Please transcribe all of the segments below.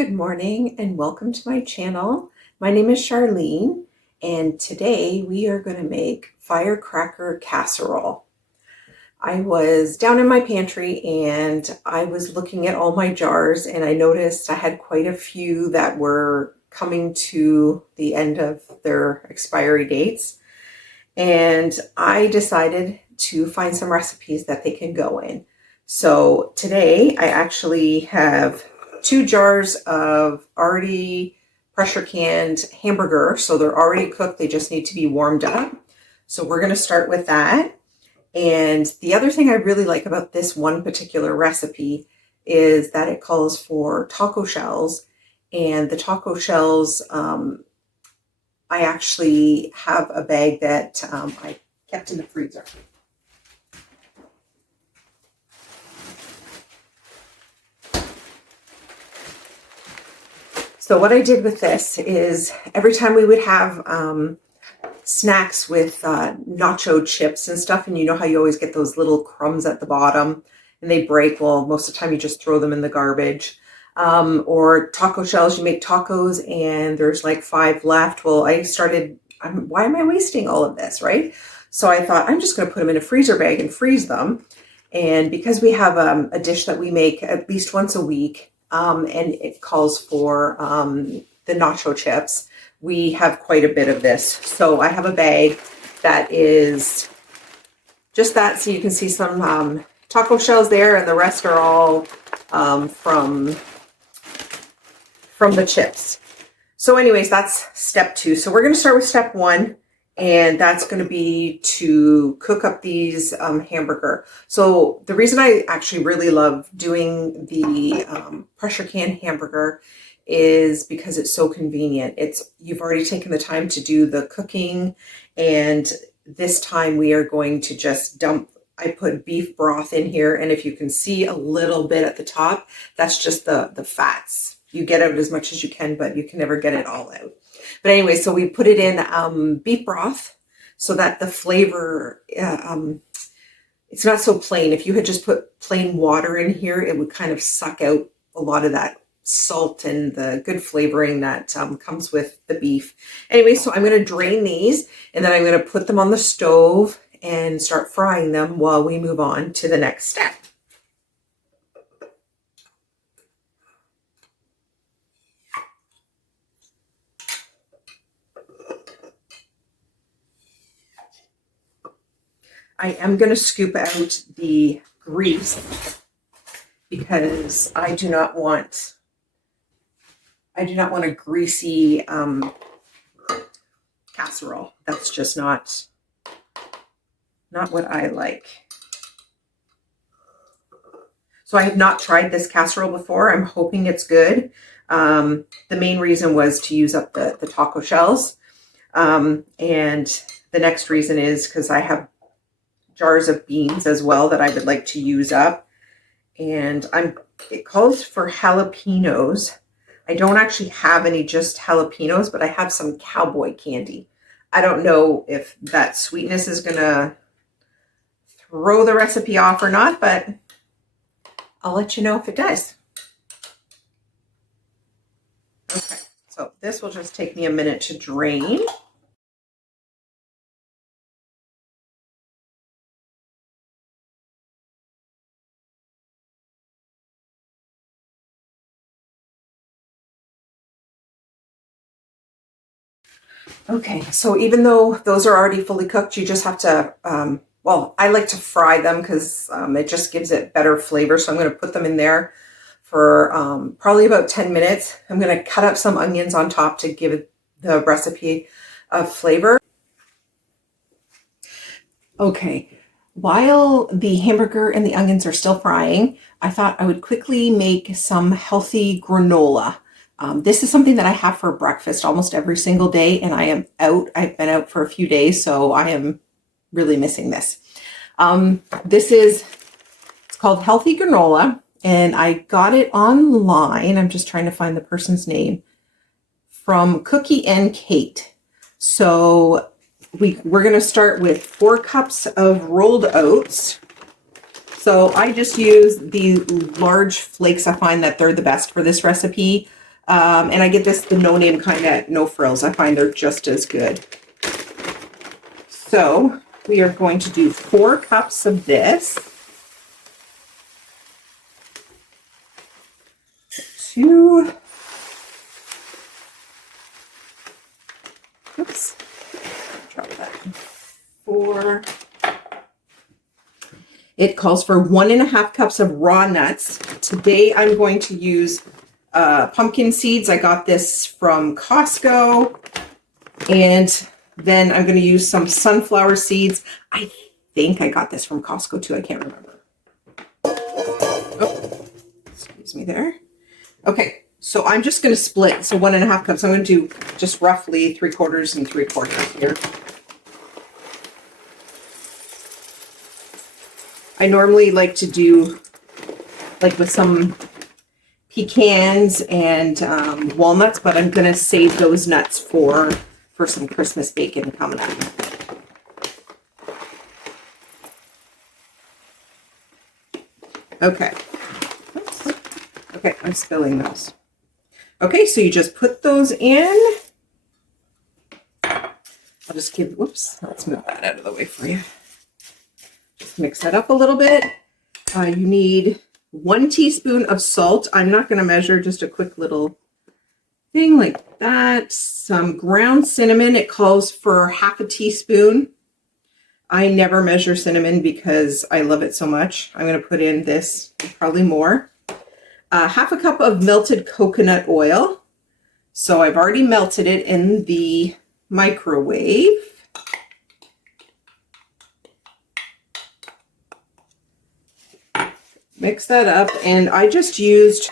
Good morning and welcome to my channel. My name is Charlene and today we are going to make Firecracker Casserole. I was down in my pantry and I was looking at all my jars and I noticed I had quite a few that were coming to the end of their expiry dates, and I decided to find some recipes that they can go in. So today I actually have 2 jars of already pressure canned hamburger. So they're already cooked. They just need to be warmed up. So we're going to start with that. And the other thing I really like about this one particular recipe is that it calls for taco shells. And the taco shells, I actually have a bag that I kept in the freezer. So what I did with this is every time we would have snacks with nacho chips and stuff, and you know how you always get those little crumbs at the bottom and they break. Well, most of the time you just throw them in the garbage. Or taco shells, you make tacos and there's like 5 left. Well, I started, why am I wasting all of this, right? So I thought I'm just going to put them in a freezer bag and freeze them. And because we have a dish that we make at least once a week, and it calls for the nacho chips, we have quite a bit of this. So I have a bag that is just that. So you can see some taco shells there, and the rest are all from the chips. So anyways, that's step 2. So we're going to start with step 1. And that's going to be to cook up these hamburger. So the reason I actually really love doing the pressure can hamburger is because it's so convenient. You've already taken the time to do the cooking, and this time we are going to just dump. I put beef broth in here, and if you can see a little bit at the top, that's just the fats. You get out as much as you can, but you can never get it all out. But anyway, so we put it in beef broth so that the flavor, it's not so plain. If you had just put plain water in here, it would kind of suck out a lot of that salt and the good flavoring that comes with the beef. Anyway, so I'm going to drain these, and then I'm going to put them on the stove and start frying them while we move on to the next step. I am going to scoop out the grease because I do not want a greasy casserole. That's just not what I like. So I have not tried this casserole before. I'm hoping it's good. The main reason was to use up the taco shells. And the next reason is because I have jars of beans as well that I would like to use up. And it calls for jalapenos. I don't actually have any just jalapenos, but I have some cowboy candy. I don't know if that sweetness is gonna throw the recipe off or not, but I'll let you know if it does. Okay, so this will just take me a minute to drain. Okay, so even though those are already fully cooked, you just have to, well, I like to fry them because it just gives it better flavor. So I'm going to put them in there for probably about 10 minutes. I'm going to cut up some onions on top to give it the recipe of flavor. Okay, while the hamburger and the onions are still frying, I thought I would quickly make some healthy granola. This is something that I have for breakfast almost every single day, and I am out. I've been out for a few days, so I am really missing this. It's called Healthy Granola, and I got it online. I'm just trying to find the person's name, from Cookie and Kate. So we're going to start with 4 cups of rolled oats. So I just use the large flakes. I find that they're the best for this recipe. And I get this, the no name kind at No Frills. I find they're just as good. So we are going to do 4 cups of this. 2. Oops. Drop that. 4. It calls for 1.5 cups of raw nuts. Today I'm going to use pumpkin seeds. I got this from Costco. And then I'm going to use some sunflower seeds. I think I got this from Costco too. I can't remember. Oh, excuse me there. Okay, so I'm just going to split. So 1.5 cups. I'm going to do just roughly 3/4 and 3/4 here. I normally like to do like with some pecans and walnuts, but I'm going to save those nuts for some Christmas bacon coming up. Okay. Oops. Okay, I'm spilling those. Okay, so you just put those in. I'll just give, whoops, let's move that out of the way for you. Just mix that up a little bit. You need 1 teaspoon of salt. I'm not going to measure, just a quick little thing like that. Some ground cinnamon. It calls for 1/2 teaspoon. I never measure cinnamon because I love it so much. I'm going to put in this, probably more. 1/2 cup of melted coconut oil. So I've already melted it in the microwave. Mix that up, and I just used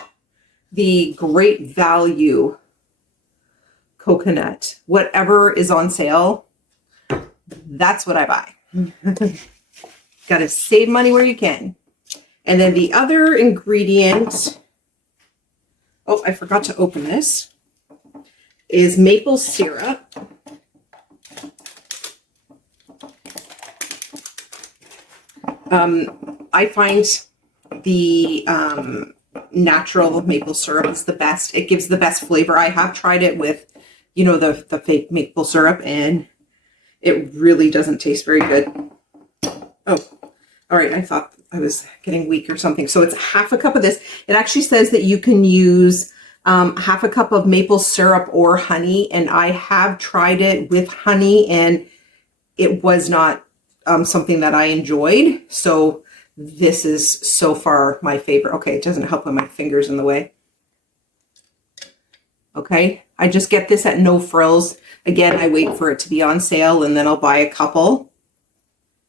the Great Value coconut. Whatever is on sale, that's what I buy. Got to save money where you can. And then the other ingredient, oh, I forgot to open this, is maple syrup. I find the natural maple syrup is the best. It gives the best flavor. I have tried it with, you know, the fake maple syrup, and it really doesn't taste very good. Oh, all right. I thought I was getting weak or something. So it's 1/2 cup of this. It actually says that you can use 1/2 cup of maple syrup or honey, and I have tried it with honey, and it was not something that I enjoyed. So this is so far my favorite. Okay, it doesn't help when my finger's in the way. Okay, I just get this at No Frills. Again, I wait for it to be on sale, and then I'll buy a couple.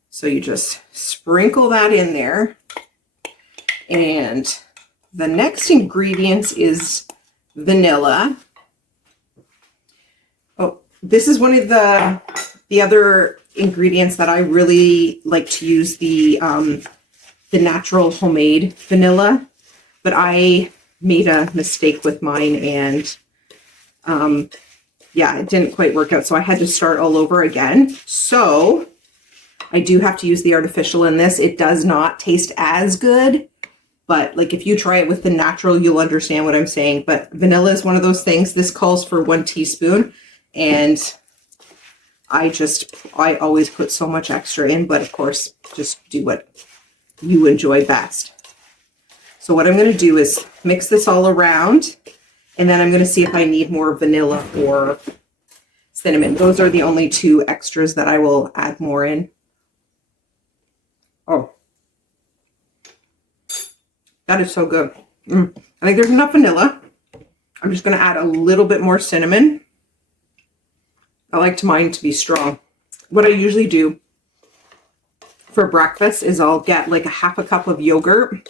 So you just sprinkle that in there. And the next ingredient is vanilla. Oh, this is one of the other ingredients that I really like to use, the natural homemade vanilla, but I made a mistake with mine, and yeah, it didn't quite work out, so I had to start all over again. So I do have to use the artificial in this. It does not taste as good, but like if you try it with the natural, you'll understand what I'm saying. But vanilla is one of those things. This calls for 1 teaspoon, and I always put so much extra in, but of course, just do what you enjoy best. So what I'm going to do is mix this all around, and then I'm going to see if I need more vanilla or cinnamon. Those are the only 2 extras that I will add more in. Oh, that is so good. I think there's enough vanilla. I'm just going to add a little bit more cinnamon. I like mine to be strong. What I usually do for breakfast is I'll get like 1/2 cup of yogurt,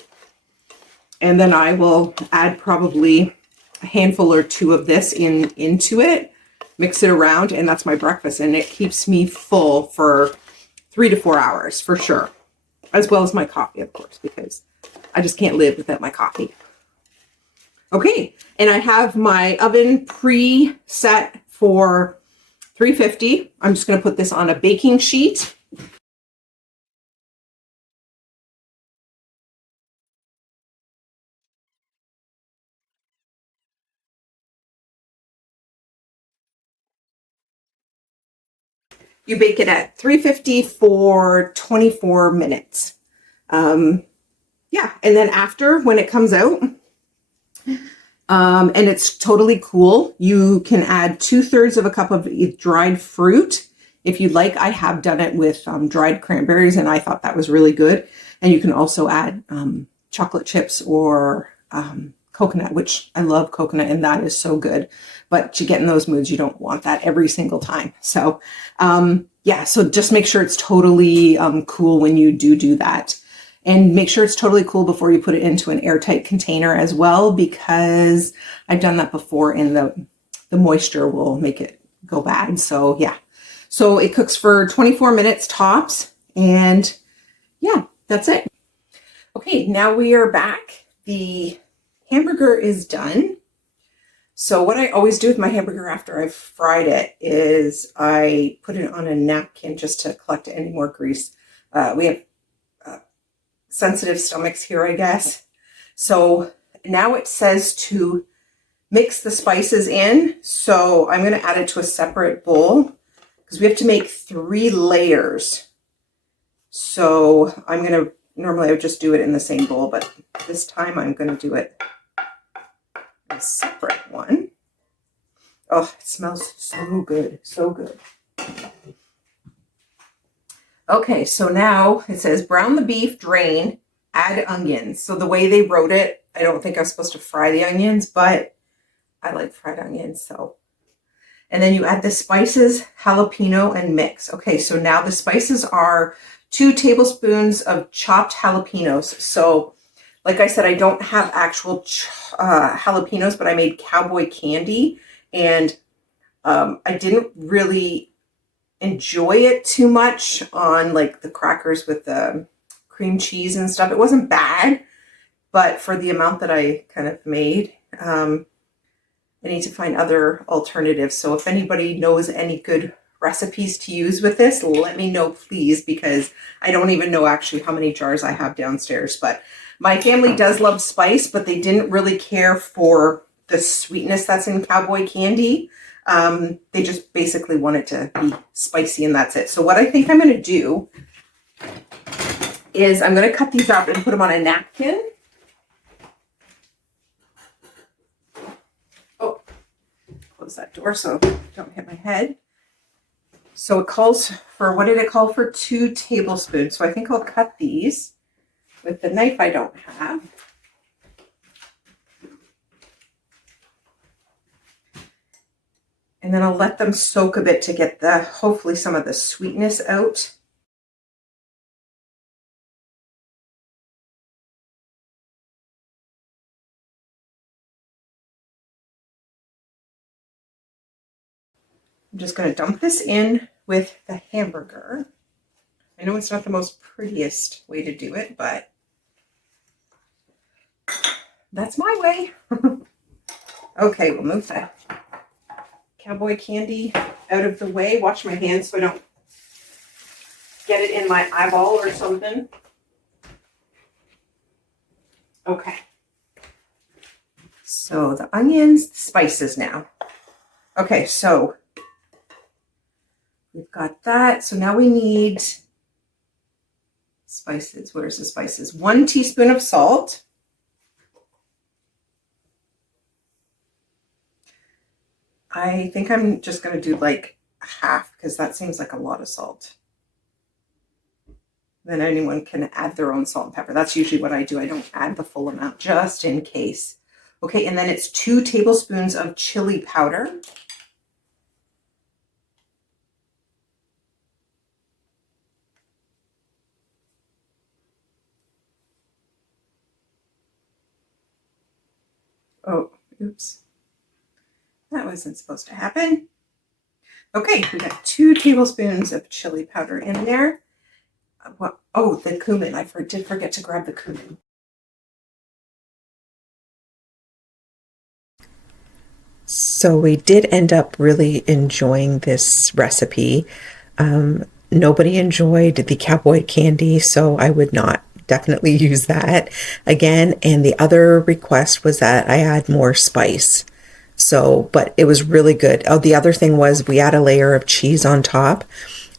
and then I will add probably a handful or 2 of this into it, mix it around, and that's my breakfast. And it keeps me full for 3 to 4 hours for sure, as well as my coffee, of course, because I just can't live without my coffee. Okay, and I have my oven pre-set for 350. I'm just going to put this on a baking sheet. you bake it at 350 for 24 minutes. Yeah, and then after, when it comes out, and it's totally cool, you can add 2/3 of a cup of dried fruit. If you like, I have done it with dried cranberries, and I thought that was really good. And you can also add chocolate chips or coconut, which I love coconut, and that is so good. But to get in those moods, you don't want that every single time. So yeah, so just make sure it's totally cool when you do that. And make sure it's totally cool before you put it into an airtight container as well, because I've done that before and the moisture will make it go bad. So yeah, so it cooks for 24 minutes tops, and yeah, that's it. Okay, now we are back. The hamburger is done. So what I always do with my hamburger after I've fried it is I put it on a napkin just to collect any more grease. We have sensitive stomachs here, I guess. So now it says to mix the spices in. So I'm going to add it to a separate bowl because we have to make 3 layers. So I'm going to, normally I would just do it in the same bowl, but this time I'm going to do it in a separate one. Oh, it smells so good, so good. Okay, so now it says brown the beef, drain, add onions. So the way they wrote it, I don't think I'm supposed to fry the onions, but I like fried onions, so. And then you add the spices, jalapeno, and mix. Okay, so now the spices are 2 tablespoons of chopped jalapenos. So like I said, I don't have actual jalapenos, but I made cowboy candy, and I didn't really enjoy it too much on like the crackers with the cream cheese and stuff. It wasn't bad, but for the amount that I kind of made, I need to find other alternatives. So if anybody knows any good recipes to use with this, let me know, please, because I don't even know actually how many jars I have downstairs. But my family does love spice, but they didn't really care for the sweetness that's in cowboy candy. They just basically want it to be spicy, and that's it. So what I think I'm going to do is I'm going to cut these up and put them on a napkin. Oh, close that door so I don't hit my head. So it calls for, what did it call for? 2 tablespoons. So I think I'll cut these with the knife I don't have. And then I'll let them soak a bit to get the, hopefully some of the sweetness out. I'm just going to dump this in with the hamburger. I know it's not the most prettiest way to do it, but that's my way. Okay, we'll move that cowboy candy out of the way. Wash my hands so I don't get it in my eyeball or something. Okay. So the onions, the spices now. Okay, so we've got that. So now we need spices. Where's the spices? 1 teaspoon of salt. I think I'm just going to do like half because that seems like a lot of salt. Then anyone can add their own salt and pepper. That's usually what I do. I don't add the full amount just in case. Okay, and then it's 2 tablespoons of chili powder. Oh, oops. That wasn't supposed to happen. Okay, we got 2 tablespoons of chili powder in there. Oh, the cumin. I did forget to grab the cumin. So we did end up really enjoying this recipe. Nobody enjoyed the cowboy candy, so I would not definitely use that again. And the other request was that I add more spice. So, but it was really good. Oh, the other thing was we add a layer of cheese on top.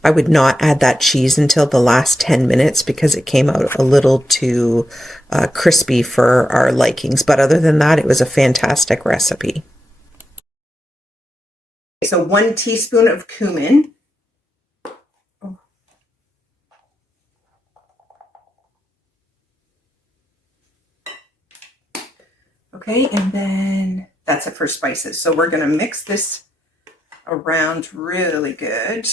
I would not add that cheese until the last 10 minutes because it came out a little too crispy for our likings. But other than that, it was a fantastic recipe. So 1 teaspoon of cumin. Okay, and then that's it for spices. So we're going to mix this around really good.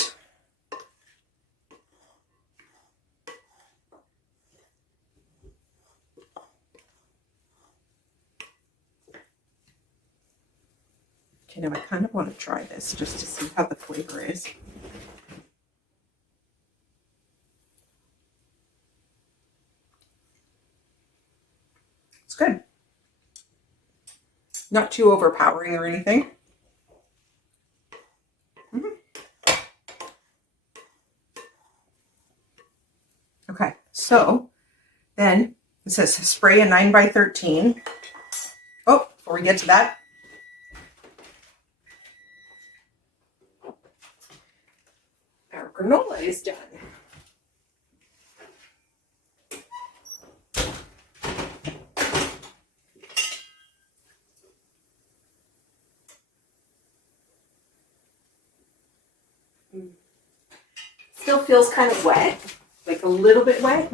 Okay, now I kind of want to try this just to see how the flavor is. It's good. Not too overpowering or anything. Okay, so then it says spray a 9x13. Oh, before we get to that, our granola is done. Still feels kind of wet, like a little bit wet.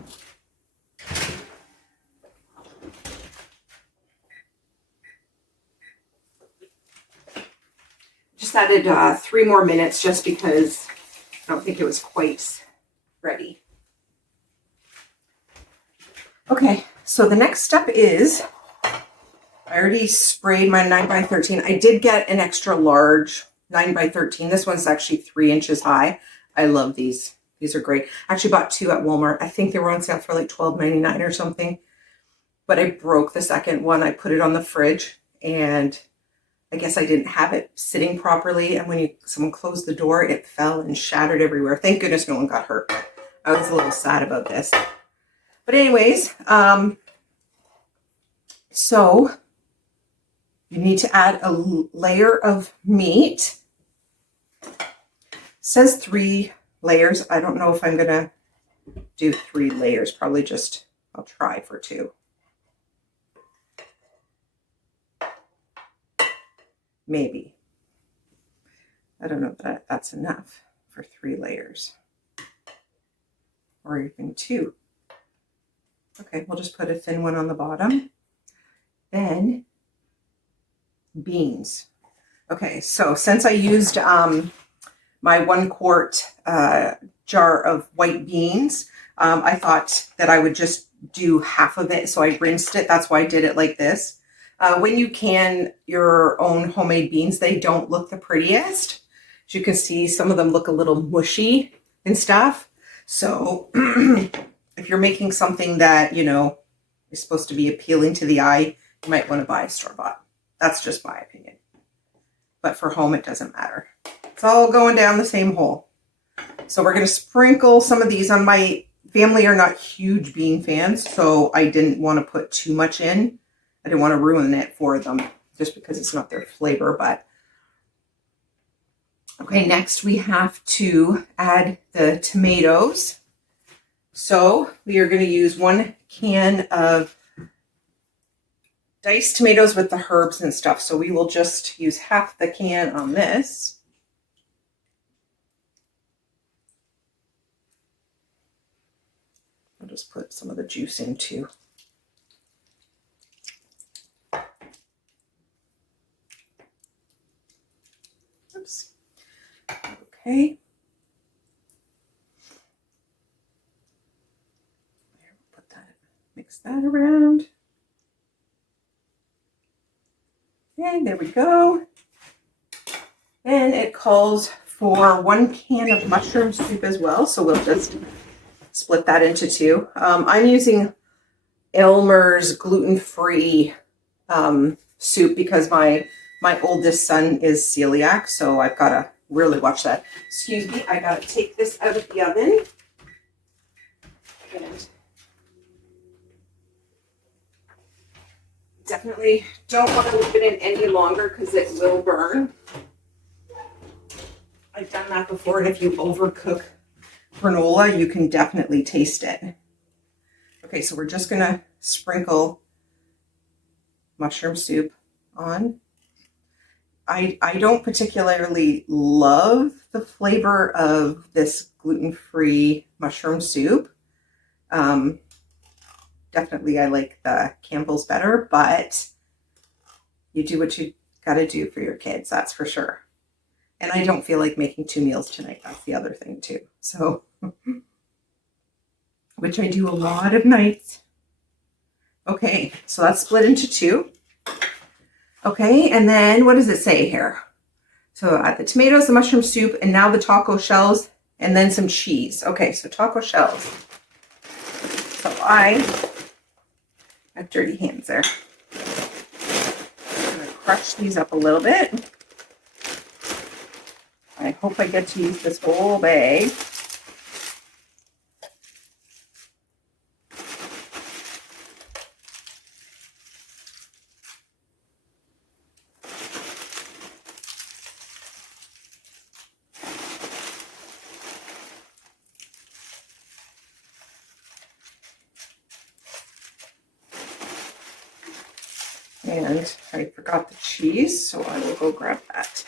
Just added 3 more minutes just because I don't think it was quite ready. Okay, so the next step is, I already sprayed my 9x13. I did get an extra large 9x13. This one's actually 3 inches high. I love these. These are great. I actually bought 2 at Walmart. I think they were on sale for like $12.99 or something. But I broke the second one. I put it on the fridge and I guess I didn't have it sitting properly. And when someone closed the door, it fell and shattered everywhere. Thank goodness no one got hurt. I was a little sad about this. But anyways, so you need to add a layer of meat. It says 3 layers. I don't know if I'm gonna do 3 layers. Probably just, I'll try for 2. Maybe. I don't know that that's enough for 3 layers. Or even 2. Okay, we'll just put a thin one on the bottom. Then beans. Okay, so since I used my 1 quart jar of white beans, I thought that I would just do half of it. So I rinsed it. That's why I did it like this. When you can your own homemade beans, they don't look the prettiest. As you can see, some of them look a little mushy and stuff. So if you're making something that, you know, is supposed to be appealing to the eye, you might want to buy a store-bought. That's just my opinion. But for home, it doesn't matter. It's all going down the same hole. So we're going to sprinkle some of these on. My family are not huge bean fans, so I didn't want to put too much in. I didn't want to ruin it for them just because it's not their flavor. But okay, next we have to add the tomatoes. So we are going to use 1 can of diced tomatoes with the herbs and stuff. So we will just use half the can on this. I'll just put some of the juice in too. Oops. Okay. Put that, mix that around. Okay, there we go. And it calls for 1 can of mushroom soup as well. So we'll just split that into 2. I'm using Elmer's gluten-free soup because my oldest son is celiac. So I've got to really watch that. Excuse me, I got to take this out of the oven. And definitely don't want to leave it in any longer because it will burn. I've done that before, and if you overcook granola, you can definitely taste it. Okay, so we're just gonna sprinkle mushroom soup on. I don't particularly love the flavor of this gluten-free mushroom soup. Definitely I like the Campbell's better, but you do what you gotta do for your kids, that's for sure. And I don't feel like making 2 meals tonight. That's the other thing too. So, which I do a lot of nights. Okay, so that's split into 2. Okay, and then what does it say here? So add the tomatoes, the mushroom soup, and now the taco shells, and then some cheese. Okay, so taco shells. So I have dirty hands there. I'm gonna crush these up a little bit. I hope I get to use this whole bag. And I forgot the cheese, so I will go grab that.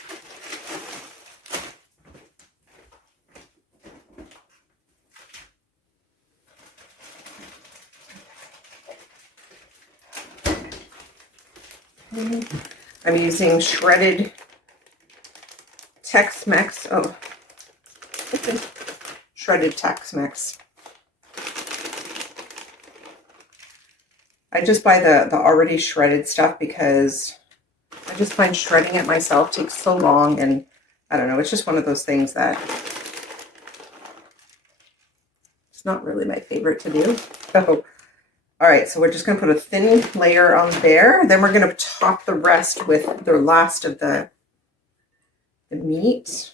I'm using shredded Tex-Mex. Oh, okay. Shredded Tex-Mex. I just buy the already shredded stuff because I just find shredding it myself takes so long, and I don't know, it's just one of those things that it's not really my favorite to do. So, all right, so we're just gonna put a thin layer on there. Then we're gonna top the rest with the last of the meat.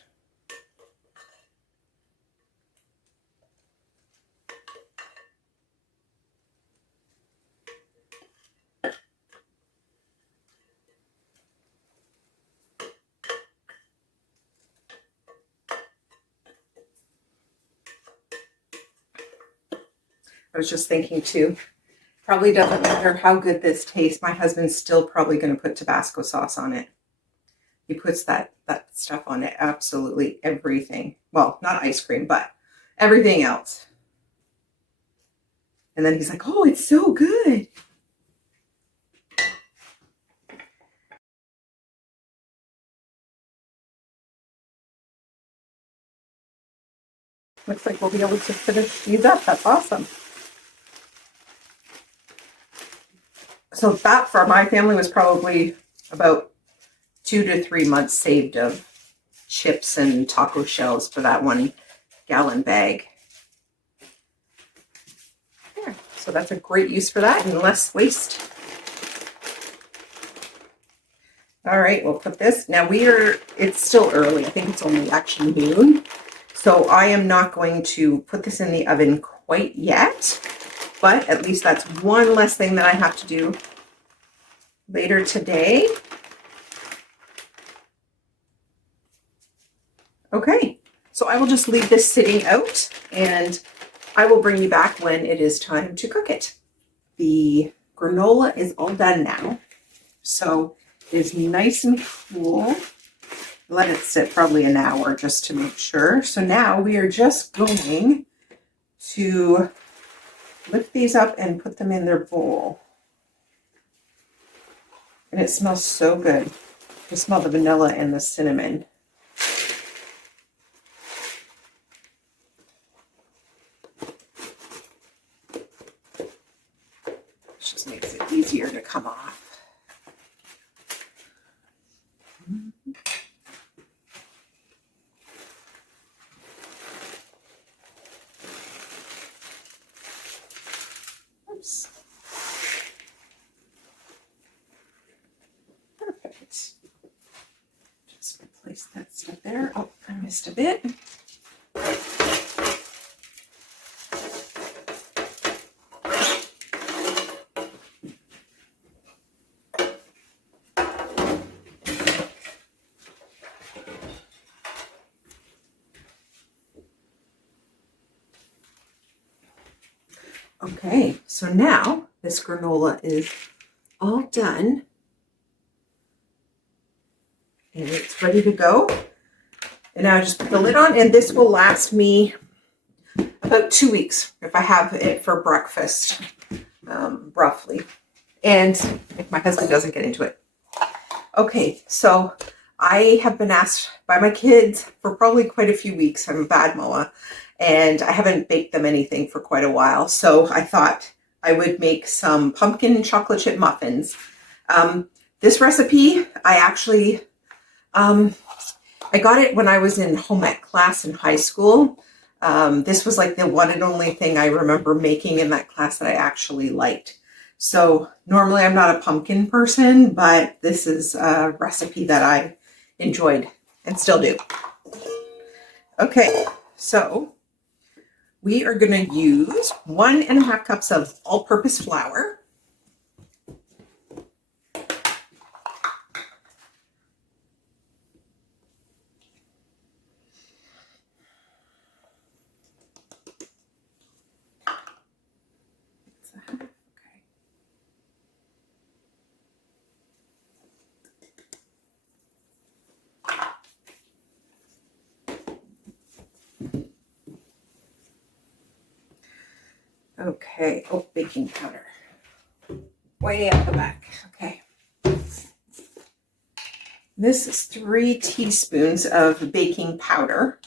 I was just thinking too, probably doesn't matter how good this tastes. My husband's still probably going to put Tabasco sauce on it. He puts that stuff on it, absolutely everything. Well, not ice cream, but everything else. And then he's like, oh, it's so good. Looks like we'll be able to finish these up. That's awesome. So that for my family was probably about 2 to 3 months saved of chips and taco shells for that 1 gallon bag. Yeah, so that's a great use for that and less waste. All right, we'll put this. Now it's still early. I think it's only actually noon. So I am not going to put this in the oven quite yet, but at least that's one less thing that I have to do later today. Okay, so I will just leave this sitting out and I will bring you back when it is time to cook it. The granola is all done now. So it's nice and cool. Let it sit probably an hour just to make sure. So now we are just going to lift these up and put them in their bowl. And it smells so good. You smell the vanilla and the cinnamon. It just makes it easier to come off. Oops. Perfect. Just replace that stuff there. Oh, I missed a bit. Okay, so now this granola is all done and it's ready to go. And now I just put the lid on, and this will last me about 2 weeks if I have it for breakfast, roughly. And if my husband doesn't get into it. Okay, so I have been asked by my kids for probably quite a few weeks. I'm a bad mama, and I haven't baked them anything for quite a while. So I thought I would make some pumpkin chocolate chip muffins. This recipe, I actually, I got it when I was in home ec class in high school. This was like the one and only thing I remember making in that class that I actually liked. So normally I'm not a pumpkin person, but this is a recipe that I enjoyed and still do. Okay, so we are going to use 1.5 cups of all-purpose flour. Okay, oh, baking powder. Way up the back. Okay. This is 3 teaspoons of baking powder.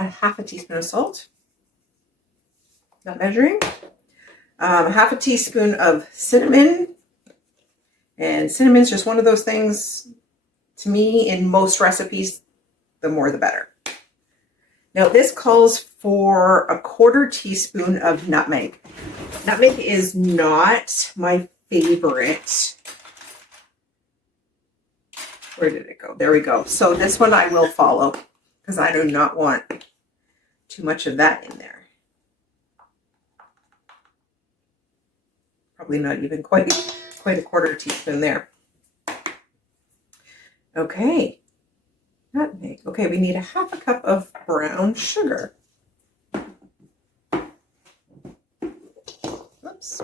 A half a teaspoon of salt. Not measuring. Half a teaspoon of cinnamon. And cinnamon's just one of those things, to me, in most recipes, the more the better. Now this calls for a 1/4 teaspoon of nutmeg. Nutmeg is not my favorite. Where did it go? There we go. So this one I will follow because I do not want too much of that in there. Probably not even quite a 1/4 teaspoon there. Okay, nutmeg. Okay, we need a 1/2 cup of brown sugar. Oops.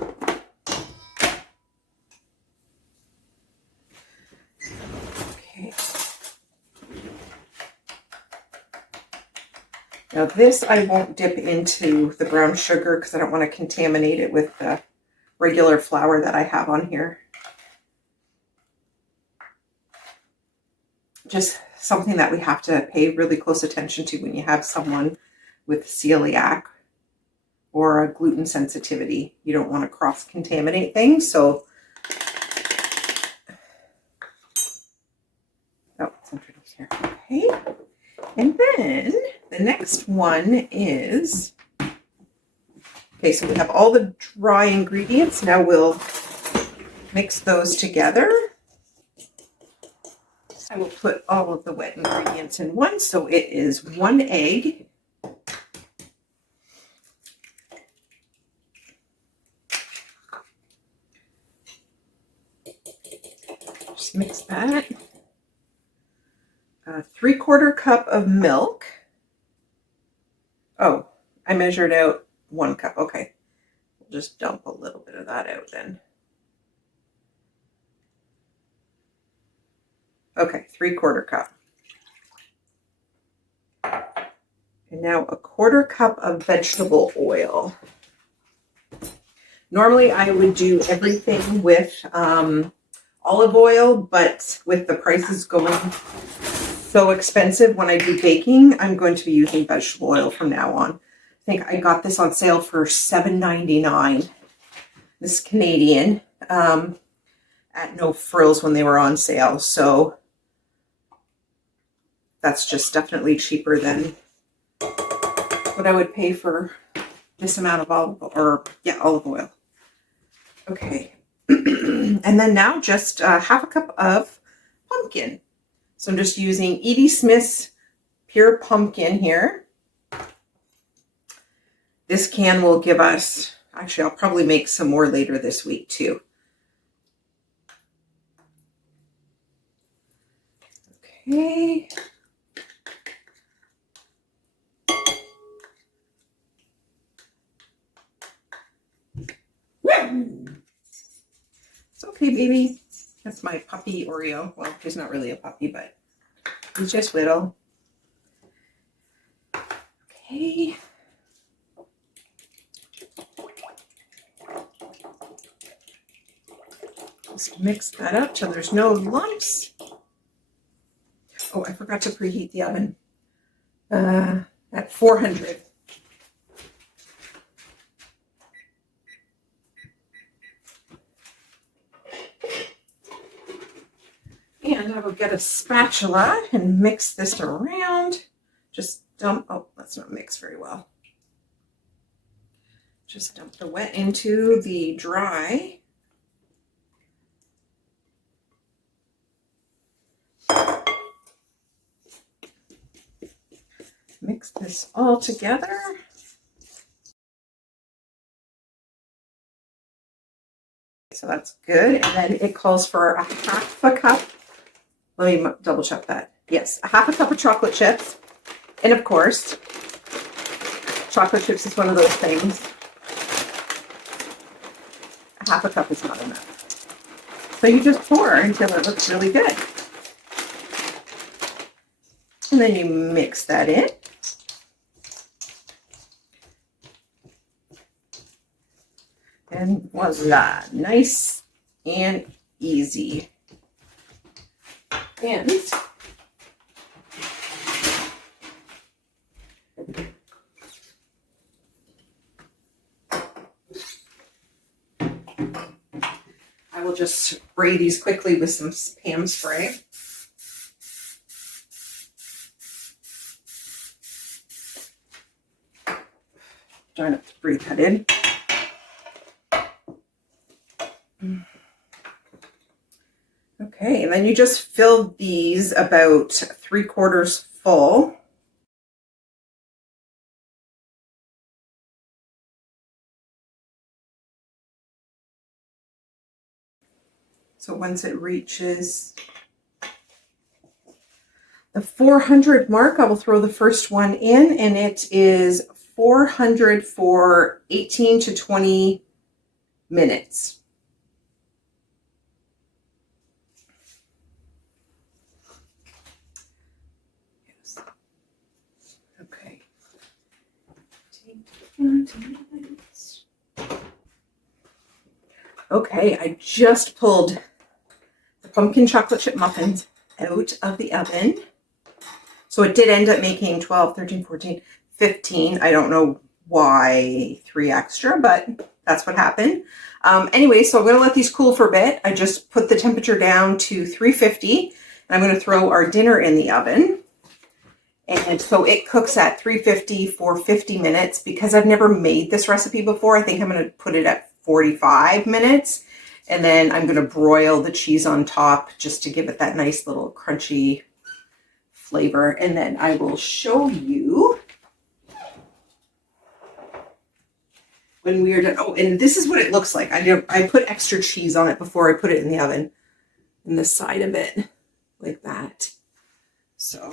Okay. Now this I won't dip into the brown sugar because I don't want to contaminate it with the regular flour that I have on here. Just something that we have to pay really close attention to when you have someone with celiac or a gluten sensitivity. You don't want to cross-contaminate things, so it's underneath here. Okay, and then the next one is, okay, so we have all the dry ingredients. Now we'll mix those together. I will put all of the wet ingredients in one. So it is 1 egg. Just mix that. 3/4 cup of milk. Oh, I measured out 1 cup. Okay. We'll just dump a little bit of that out then. Okay, 3/4 cup. And now a 1/4 cup of vegetable oil. Normally I would do everything with olive oil, but with the prices going so expensive when I do baking, I'm going to be using vegetable oil from now on. I think I got this on sale for $7.99. This is Canadian, at No Frills when they were on sale. So that's just definitely cheaper than what I would pay for this amount of olive oil. Okay. And then now just 1/2 cup of pumpkin. So I'm just using Edie Smith's pure pumpkin here. This can will give us, actually, I'll probably make some more later this week too. Okay. It's okay, baby. That's my puppy Oreo. Well, he's not really a puppy, but he's just little. Okay. Just mix that up till there's no lumps. Oh, I forgot to preheat the oven at 400. And I will get a spatula and mix this around. Just dump, oh, that's not mixed very well. Just dump the wet into the dry. Mix this all together. So that's good. And then it calls for a half a cup. Let me double check that. Yes, a half a cup of chocolate chips. And of course, chocolate chips is one of those things. A half a cup is not enough. So you just pour until it looks really good. And then you mix that in. And voila, nice and easy. And I will just spray these quickly with some Pam spray. Try not to breathe that in. Okay, and then you just fill these about 3/4 full. So once it reaches the 400 mark, I will throw the first one in, and it is 400 for 18 to 20 minutes. Yes. Okay. Okay, I just pulled the pumpkin chocolate chip muffins out of the oven. So it did end up making 12, 13, 14, 15. I don't know why 3 extra, but that's what happened. Anyway, so I'm going to let these cool for a bit. I just put the temperature down to 350, and I'm going to throw our dinner in the oven. And so it cooks at 350 for 50 minutes. Because I've never made this recipe before, I think I'm going to put it at 45 minutes. And then I'm going to broil the cheese on top just to give it that nice little crunchy flavor. And then I will show you when we are done. Oh, and this is what it looks like. I put extra cheese on it before I put it in the oven. And the side of it, like that. So...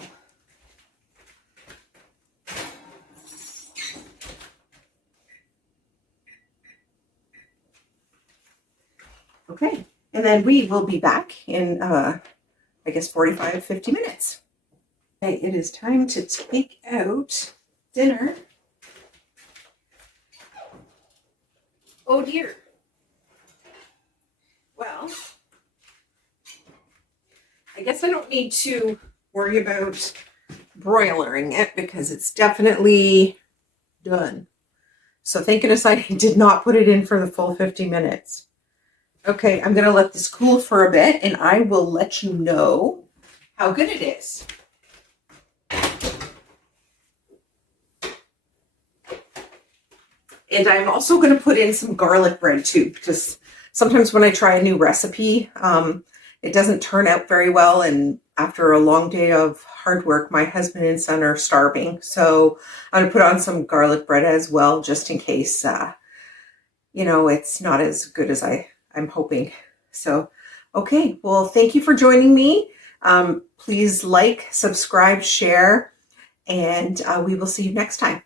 okay, and then we will be back in, I guess, 45, 50 minutes. Okay, it is time to take out dinner. Oh dear. Well, I guess I don't need to worry about broiling it because it's definitely done. So thank goodness I did not put it in for the full 50 minutes. Okay, I'm going to let this cool for a bit, and I will let you know how good it is. And I'm also going to put in some garlic bread too, because sometimes when I try a new recipe, it doesn't turn out very well, and after a long day of hard work, my husband and son are starving. So I'm going to put on some garlic bread as well, just in case, it's not as good as I'm hoping. So, okay. Well, thank you for joining me. Please like, subscribe, share, and we will see you next time.